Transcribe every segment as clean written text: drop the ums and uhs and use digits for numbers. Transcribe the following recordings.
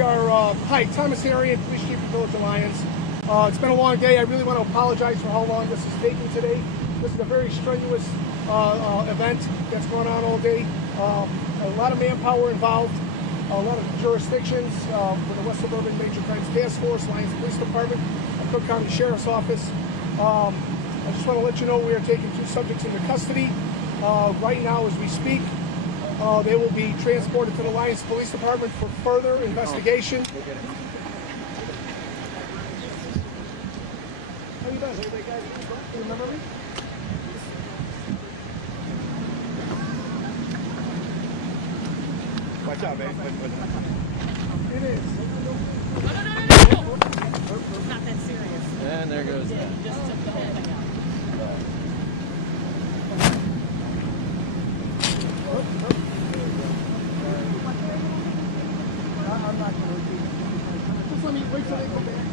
Hi, Thomas Arian, Police Chief of Village of Lyons. It's been a long day. I really want to apologize for how long this is taking today. This is a very strenuous event that's going on all day. A lot of manpower involved, a lot of jurisdictions with the West Suburban Major Crimes Task Force, Lyons Police Department, Cook County Sheriff's Office. I just want to let you know we are taking 2 subjects into custody right now as we speak. They will be transported to the Lyons Police Department for further investigation. How you doing? Hey, guys, you remember me? Watch out, babe. It is. No. It's not that serious. And there goes that. Just took the whole thing out. I'm not going to repeat it. Just let me wait till they go back.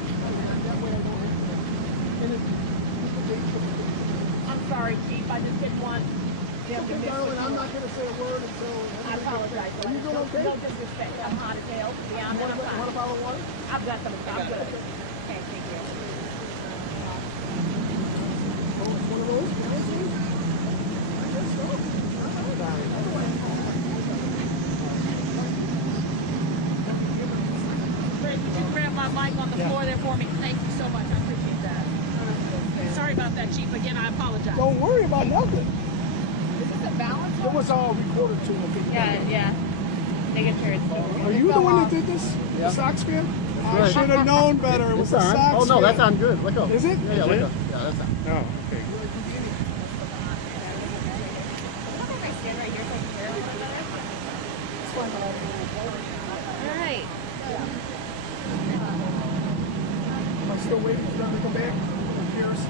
That way I don't hit them. I'm sorry, Chief. I just didn't want them to miss Darling, I'm not going to say a word until... I apologize. Are you doing okay? No disrespect. I'm hot as hell. Yeah, I'm fine. Want a bottle of water? I've got some. I'm good. Okay, thank you. Oh, it's one of those? Can I see? I guess so. Fred, could you grab my mic on the floor there for me? Thank you so much. I appreciate that. Sorry about that, Chief. Again, I apologize. Don't worry about nothing. Is this a balance? It was all recorded too. Yeah. Making sure it's still. Are you the one that did this? The Sox fan? I Right. should have known better. It was the It's on. Sox Oh no, fan. that's on good. Look up. Is it? Yeah, look up. Yeah, that's on. Oh, okay. Alright. Am I still waiting for them to come back? Who cares?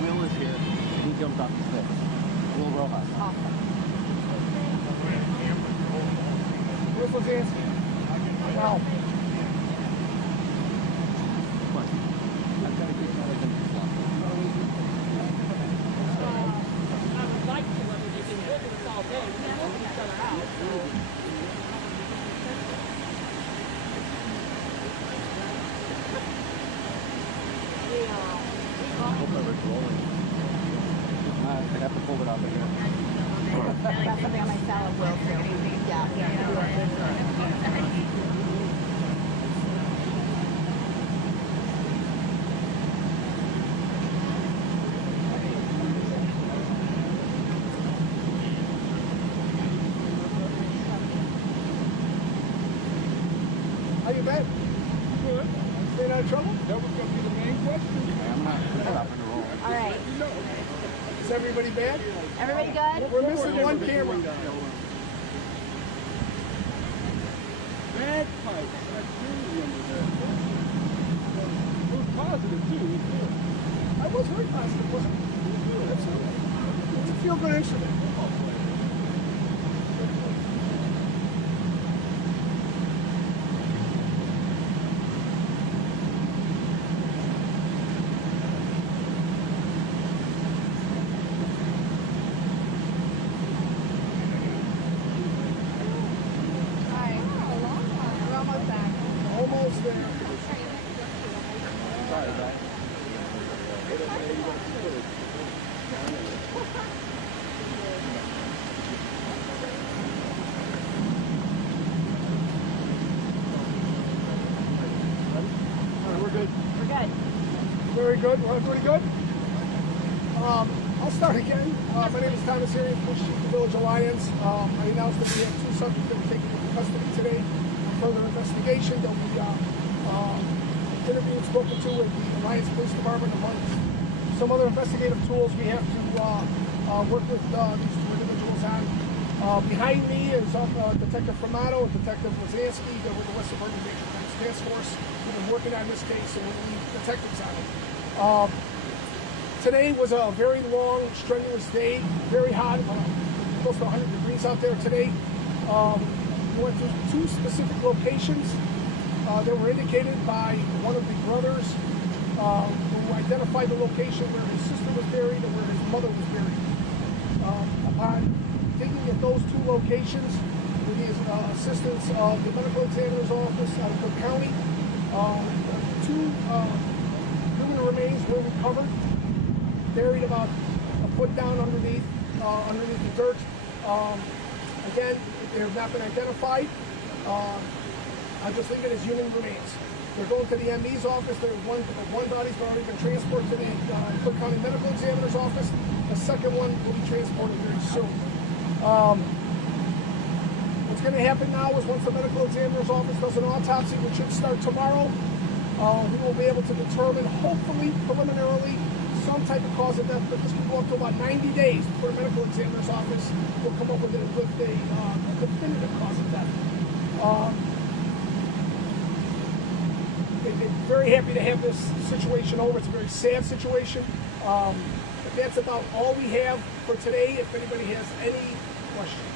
Will is here. He jumped off the steps. Will Rojas. Where's Lazansky? Wow. I've got to keep my legs in the slot. I would like to, I mean, you've been good to us all day. We can help each other out. I hope I was rolling. I have to pull it out of here. Got something on my salad will too. How you been? Good. Staying out of trouble? That was going to be the main question. I'm not stopping to roll. Alright. Is everybody bad? Everybody good? We're missing one camera. Bagpipes. I do remember that. It was positive, too. I was very positive, wasn't it? Absolutely. It's a feel-good incident. We're almost back. Almost there. Sorry, Zach. All right, we're good. We're good. Very good. We're pretty good. I'll start again. My name is Thomas Arian, Police Chief of the Village of Lyons. I announced that we have 2 subjects that we're taking into custody today for further investigation. They'll be interviewed and spoken to at the Lyons Police Department. Among some other investigative tools we have to work with these 2 individuals on. Behind me is Detective Fermato and Detective Lazansky. They're with the West Suburban Major Crimes Task Force. We've been working on this case and we're the lead detectives on it. Today was a very long, strenuous day, very hot, close to 100 degrees out there today. We went to 2 specific locations that were indicated by one of the brothers who identified the location where his sister was buried and where his mother was buried. Upon digging at those two locations with the assistance of the medical examiner's office out of Cook County, two human remains were recovered, buried about a foot down underneath the dirt. Again, they have not been identified. I'll just leave it as human remains. They're going to the MD's office. One body's already been transported to the Cook County Medical Examiner's office. The second one will be transported very soon. What's going to happen now is once the medical examiner's office does an autopsy, which should start tomorrow, we will be able to determine, hopefully, preliminarily, some type of cause of death, but this will go up to about 90 days before the medical examiner's office will come up with a definitive cause of death. Very happy to have this situation over. It's a very sad situation. But that's about all we have for today. If anybody has any questions.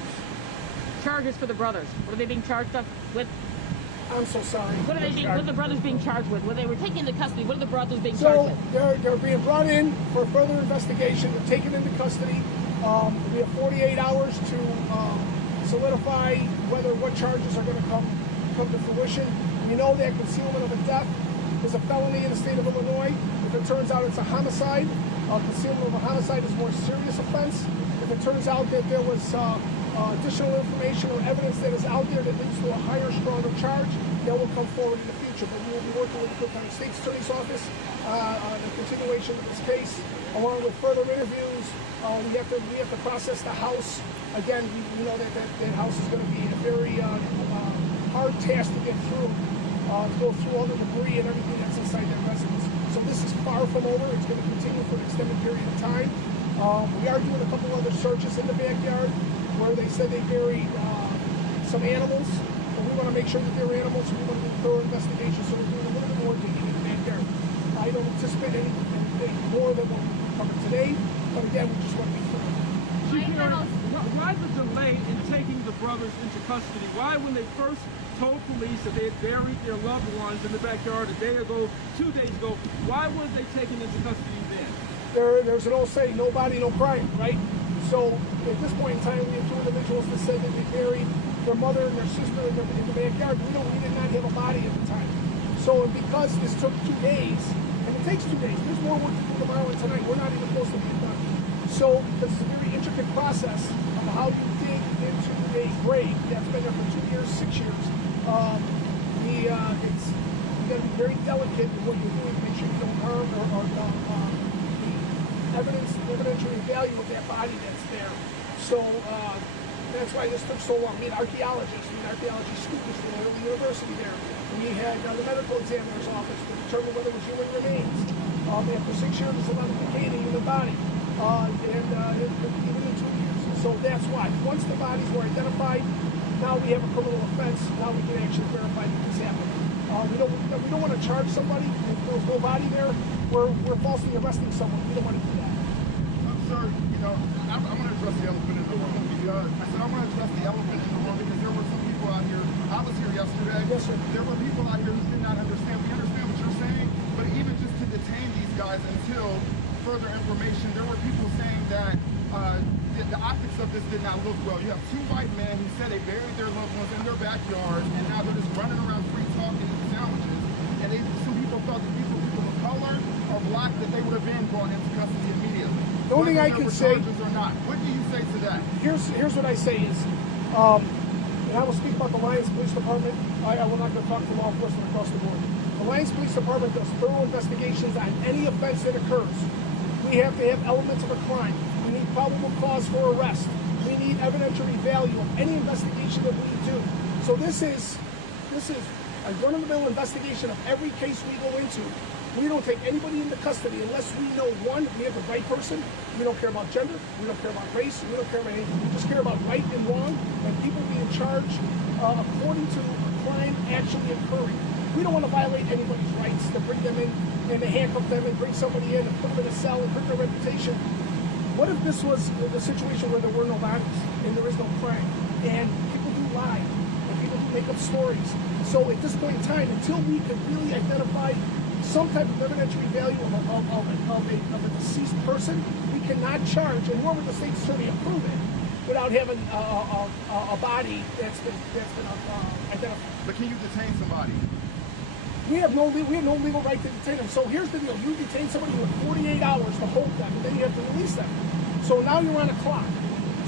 Charges for the brothers. What are they being charged up with? I'm so sorry. What are the brothers being charged with? When they were taken into custody, what are the brothers being charged with? They're being brought in for further investigation. They're taken into custody. We have 48 hours to solidify what charges are going to come to fruition. We know that concealment of a death is a felony in the state of Illinois. If it turns out it's a homicide, concealment of a homicide is a more serious offense. If it turns out that there was additional information or evidence that is out there that leads to a higher, stronger charge, that will come forward in the future. But we will be working with the Cook County State's Attorney's Office on the continuation of this case, along with further interviews. We have to process the house. Again, we know that house is going to be a very hard task to get through, to go through all the debris and everything that's inside that residence. So this is far from over. It's going to continue for an extended period of time. We are doing a couple other searches in the backyard where they said they buried some animals, but we want to make sure that they're animals, so we want to do a thorough investigation, so we're doing a little bit more digging in the backyard. I don't anticipate anything more than what we've covered today, but again, we just want to be thorough. Why the delay in taking the brothers into custody? Why, when they first told police that they had buried their loved ones in the backyard a day ago, 2 days ago, why weren't they taken into custody then? There's an old saying, no body, no crime, right? So at this point in time, we have two individuals that said that they buried their mother and their sister in the backyard. We did not have a body at the time. So because this took 2 days, and it takes 2 days, there's more work to do tomorrow and tonight. We're not even close to being done. So this is a very intricate process of how you dig into a grave that's been there for 2 years, 6 years. You got to be very delicate in what you're doing to make sure you don't harm or the evidentiary value of that body that's there. So that's why this took so long. We had archaeology students from the university there. We had the medical examiner's office to determine whether it was human remains. After 6 years, it's about decaying in the body. Even in 2 years. So that's why. Once the bodies were identified, now we have a criminal offense. Now we can actually verify that this happened. We don't want to charge somebody if there was no body there. We're falsely arresting someone. We don't want to do that. Sir, I'm going to address the elephant in the room. I said I'm going to address the elephant in the room because there were some people out here. I was here yesterday. Yes, sir. There were people out here who did not understand. We understand what you're saying, but even just to detain these guys until further information, there were people saying that the optics of this did not look well. You have two white men who said they buried their loved ones in their backyard, and now they're just running around free talking eating sandwiches. And some people felt that people of color or black, that they would have been brought into custody immediately. The only thing I can say, or not. What do you say to that? Here's what I say is, and I will speak about the Lyons Police Department. I will not go talk to law enforcement across the board. The Lyons Police Department does thorough investigations on any offense that occurs. We have to have elements of a crime. We need probable cause for arrest. We need evidentiary value of any investigation that we do. So this is a run-of-the-mill investigation of every case we go into. We don't take anybody into custody unless we know, one, we have the right person. We don't care about gender. We don't care about race. We don't care about anything. We just care about right and wrong and people being charged according to a crime actually occurring. We don't want to violate anybody's rights to bring them in and to handcuff them and bring somebody in and put them in a cell and hurt their reputation. What if this was a situation where there were no bodies and there is no crime and people do lie and people do make up stories? So at this point in time, until we can really identify some type of evidentiary value of a deceased person, we cannot charge, and nor would the state attorney approve it without having a body that's been identified. But can you detain somebody? We have no legal right to detain them. So here's the deal: you detain somebody with 48 hours to hold them, and then you have to release them. So now you're on a clock.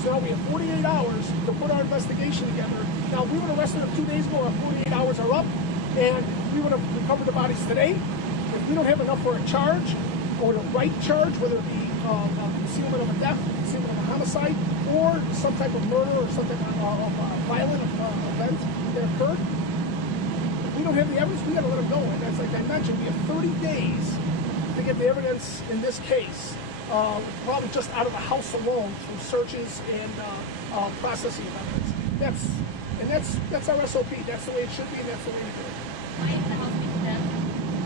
So now we have 48 hours to put our investigation together. Now, if we would have arrested them 2 days ago, our 48 hours are up, and we would have recovered the bodies today. If we don't have enough for a charge, or the right charge, whether it be concealment of a death, concealment of a homicide, or some type of murder or some type of violent event that occurred, if we don't have the evidence, we got to let them go. And that's like I mentioned, we have 30 days to get the evidence in this case. Probably just out of the house alone through searches and processing of evidence. That's our SOP. That's the way it should be, and that's the way we do it. Why is the house being condemned?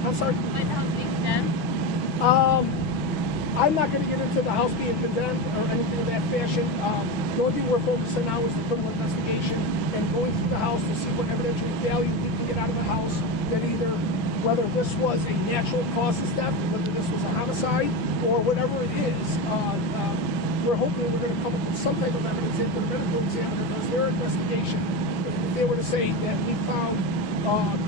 I'm sorry? Why is the house being condemned? I'm not going to get into the house being condemned or anything of that fashion. The only thing we're focusing on is the criminal investigation and going through the house to see what evidentiary value we can get out of the house, that either whether this was a natural causes death, whether this was a homicide, or whatever it is. We're hoping we're going to come up with some type of evidence if the medical examiner does their investigation. If they were to say that we found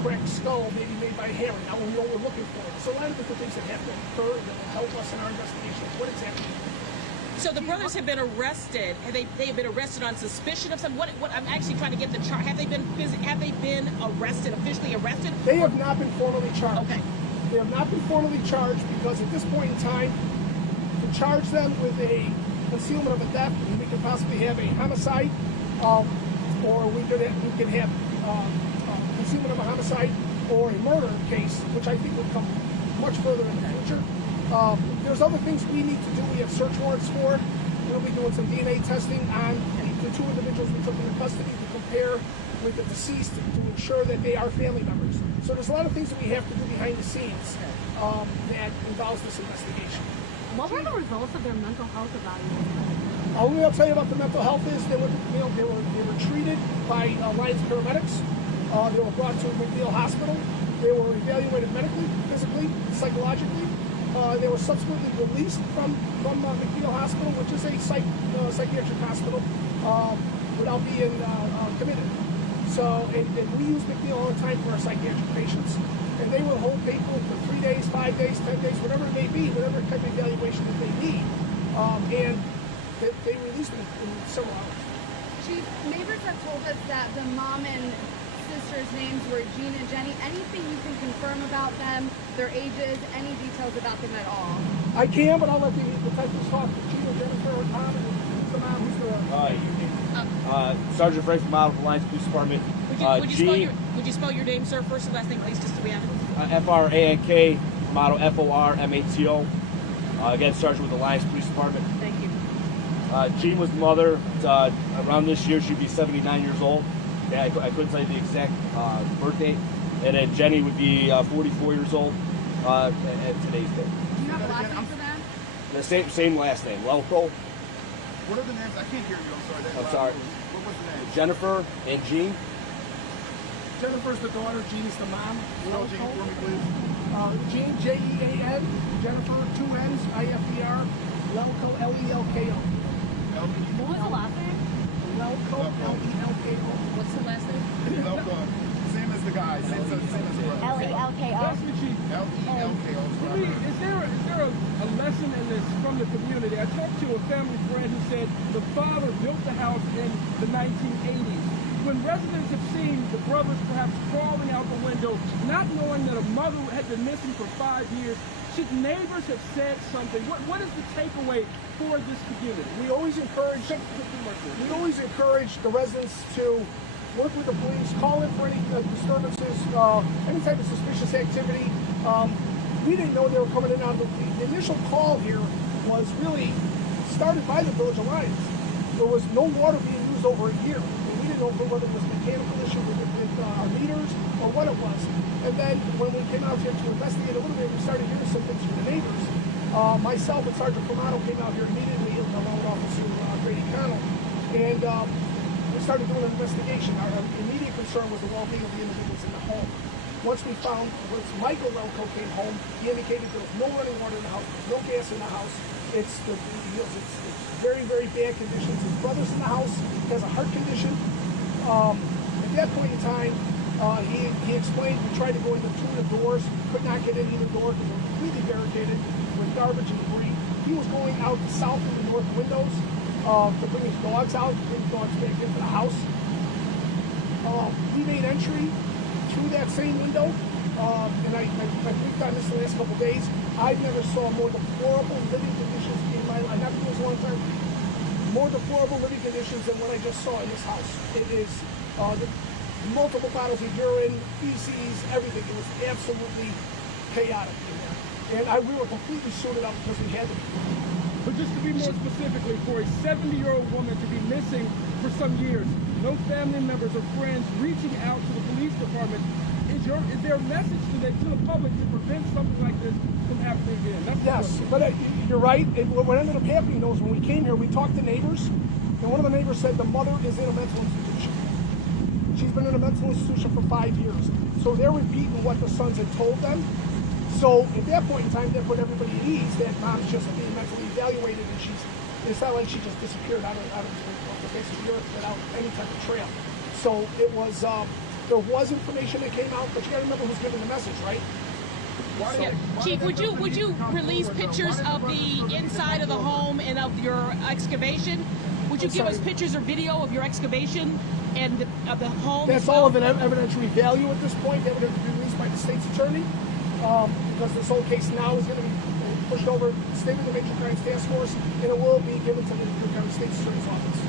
cracked skull maybe made by hammering, now we know what we're looking for. So a lot of different things that have to occur that will help us in our investigation. What exactly? So the brothers have been arrested. Have they have been arrested on suspicion of some? What I'm actually trying to get the charge. Have they been arrested, officially arrested? They have not been formally charged. Okay. They have not been formally charged because at this point in time, to charge them with a concealment of a death, we could possibly have a homicide, or we could have concealment of a homicide or a murder case, which I think would come much further in the future. There's other things we need to do. We have search warrants for. We'll be doing some DNA testing on the two individuals we took into custody to compare with the deceased to ensure that they are family members. So there's a lot of things that we have to do behind the scenes that involves this investigation. What were the results of their mental health evaluation? Only I'll tell you about the mental health is they were treated by Lyons paramedics. They were brought to McNeil Hospital. They were evaluated medically, physically, psychologically. They were subsequently released from McNeil Hospital, which is a psychiatric hospital, without being committed. So, and we use McNeil all the time for our psychiatric patients. And they will hold people for 3 days, 5 days, 10 days, whatever it may be, whatever type of evaluation that they need. And they release them in several hours. Chief, neighbors have told us that the mom and sister's names were Jean and Jenny. Anything you can confirm about them, their ages, any details about them at all? I can, but I'll let the detectives talk. Jean and Jennifer or Tom, and who's the mom, who's the... Sergeant Frank from out of the Lyons Police Department. Would you spell your name, sir, first and last name, please, just so we have it? Frank, model FORMATO. Again, Sergeant with the Lyons Police Department. Thank you. Jean was the mother. Around this year, she'd be 79 years old. Yeah, I couldn't tell you the exact birth date. And then Jenny would be 44 years old at today's date. Do you have a last name for them? The same last name, Lelko. What are the names? I can't hear you. I'm sorry. I'm sorry. What was the name? Jennifer and Jean. Jennifer's the daughter, Jean's the mom. Spell Jean for me, please. Jean, Jean, Jennifer, 2 N's, IFER, Lelko, Lelko. What was the last name? Lelko, Lelko. What's the last name? Lelko. Same as the guy. Same as the brother. L-E-L-K-O. That's the chief. L-E-L-K-O. For me, is there a lesson in this from the community? I talked to a family friend who said the father built the house in the 1980s. When residents have seen the brothers perhaps crawling out the window, not knowing that a mother had been missing for 5 years, should neighbors have said something? What is the takeaway for this community? We always encourage the residents to work with the police, call in for any disturbances, any type of suspicious activity. We didn't know they were coming in on the initial call here was really started by the Village of Lyons. There was no water being used over a year. And we didn't know whether it was a mechanical issue with our meters or what it was. And then when we came out here to investigate a little bit, we started hearing some things from the neighbors. Myself and Sergeant Formato came out here immediately, along with Officer Grady Connell, and we started doing an investigation. Our immediate concern was the well-being of the individuals in the home. Once Michael Relco came home, he indicated there was no running water in the house, no gas in the house. It's very, very bad conditions. His brother's in the house, he has a heart condition. At that point in time, he explained we tried to go into 2 of the doors, could not get in either door because they were completely barricaded with garbage and debris. He was going out the south and the north windows to bring his dogs out, to bring the dogs back into the house. We made entry through that same window, and I clicked on this the last couple of days. I never saw more deplorable living conditions in my life. Not for a long time. More deplorable living conditions than what I just saw in this house. It is multiple bottles of urine, feces, everything. It was absolutely chaotic in there. And we were completely suited up because we had to be. But just to be more specifically, for a 70-year-old woman to be missing for some years, no family members or friends reaching out to the police department, is there a message to the public to prevent something like this from happening again? That's yes, but you're right. What ended up happening was when we came here, we talked to neighbors, and one of the neighbors said the mother is in a mental institution. She's been in a mental institution for 5 years. So they're repeating what the sons had told them. So at that point in time, that put everybody at ease that mom's just being mentally evaluated, and it's not like she just disappeared out of the face of the earth without any type of trail. So it was, there was information that came out, but you gotta remember who's giving the message, right? Yeah. Chief, would you release pictures of the inside of the home and of your excavation? Would you give us pictures or video of your excavation and of the home? That's all of an evidentiary value at this point. That would have to be released by the state's attorney, because this whole case now is going to be pushed over to the State of the Major Crimes Task Force, and it will be given to the state's attorney's office.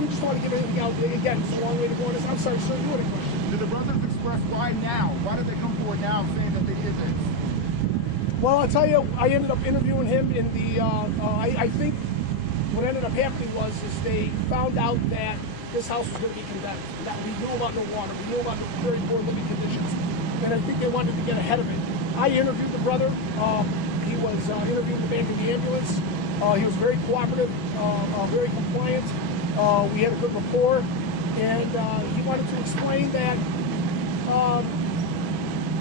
We just want to get anything out. Again, it's a long way to go on this. I'm sorry, sir, you had a question. Did the brothers express why now? Why did they come forward now saying that they did this? Well, I'll tell you, I ended up interviewing him in the, I think what ended up happening was they found out that this house was going to be condemned, that we knew about no water, we knew about the very poor living conditions, and I think they wanted to get ahead of it. I interviewed the brother. He was interviewed in the back of the ambulance. He was very cooperative, very compliant. We had a good rapport, and he wanted to explain that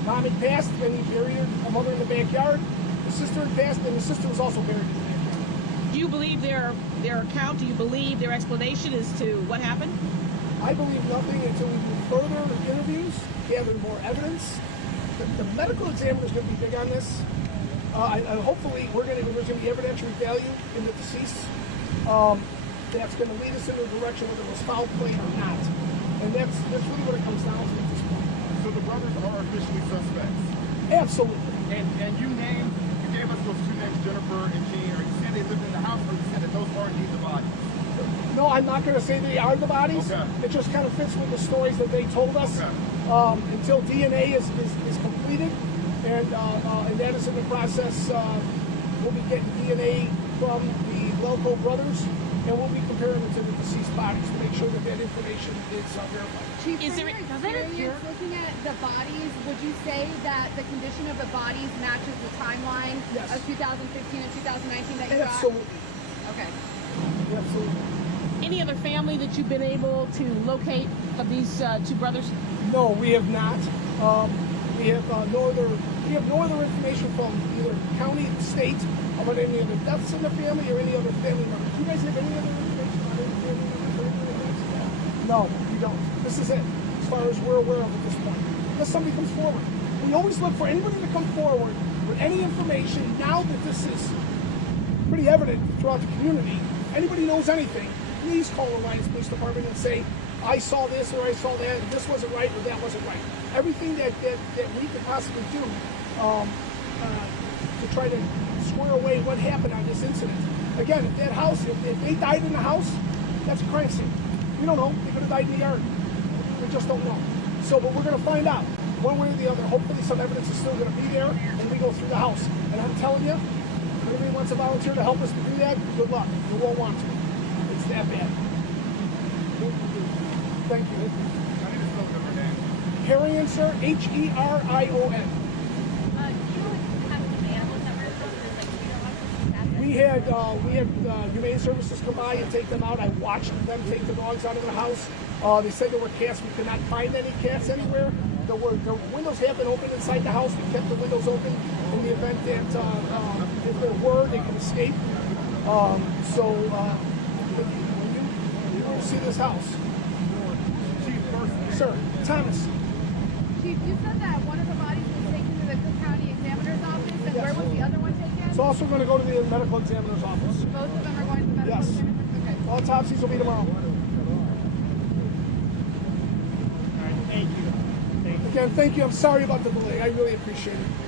mom had passed, and he buried her mother in the backyard. The sister had passed, and the sister was also buried in the backyard. Do you believe their account? Do you believe their explanation as to what happened? I believe nothing until we do further interviews, gather more evidence. The medical examiner is going to be big on this. Hopefully, there's going to be evidentiary value in the deceased. That's going to lead us in a direction whether it was foul play or not. And that's really what it comes down to at this point. So the brothers are officially suspects? Absolutely. And you gave us those 2 names, Jennifer and Jean, or you said they lived in the house, or you said that those are indeed the bodies? No, I'm not going to say they are the bodies. Okay. It just kind of fits with the stories that they told us. Okay. Until DNA is completed, and that is in the process. We'll be getting DNA from the Lelco brothers, and we'll be comparing it to the deceased bodies to make sure that information is verified. Chief, Is there- looking at the bodies, would you say that the condition of the bodies matches the timeline Yes. of 2015 and 2019 that you got? Absolutely. Okay. Absolutely. Any other family that you've been able to locate of these 2 brothers? No, we have not. We have no other information from either county, state, about any other deaths in the family or any other family members. Do you guys have any other information on any family members or anything like that? No, we don't. This is it, as far as we're aware of at this point. Unless somebody comes forward. We always look for anybody to come forward with any information. Now that this is pretty evident throughout the community, anybody knows anything, please call the Lyons Police Department and say, I saw this or I saw that, and this wasn't right or that wasn't right. Everything that we could possibly do to try to square away what happened on this incident. Again, if that house, if they died in the house, that's a crime scene. We don't know. They could have died in the yard. We just don't know. So, but we're going to find out one way or the other. Hopefully some evidence is still going to be there and we go through the house. And I'm telling you, if anybody wants to volunteer to help us to do that, good luck. You won't want to. It's that bad. Thank you. I need to spell her name. Herion, sir. Herion. Do you have any animals that were exposed, or like you don't want We had Humane Services come by and take them out. I watched them take the dogs out of the house. They said there were cats. We could not find any cats anywhere. the windows have been open inside the house. We kept the windows open in the event that if there were, they could escape. When you see this house, sir, Thomas. Chief, you said that one of the bodies was taken to the Cook County Examiner's office, and Yes. where was the other one taken? It's also going to go to the medical examiner's office. Both of them are going to the medical Yes. examiner's? Okay. Autopsies will be tomorrow. Thank you. Again, thank you. I'm sorry about the delay. I really appreciate it.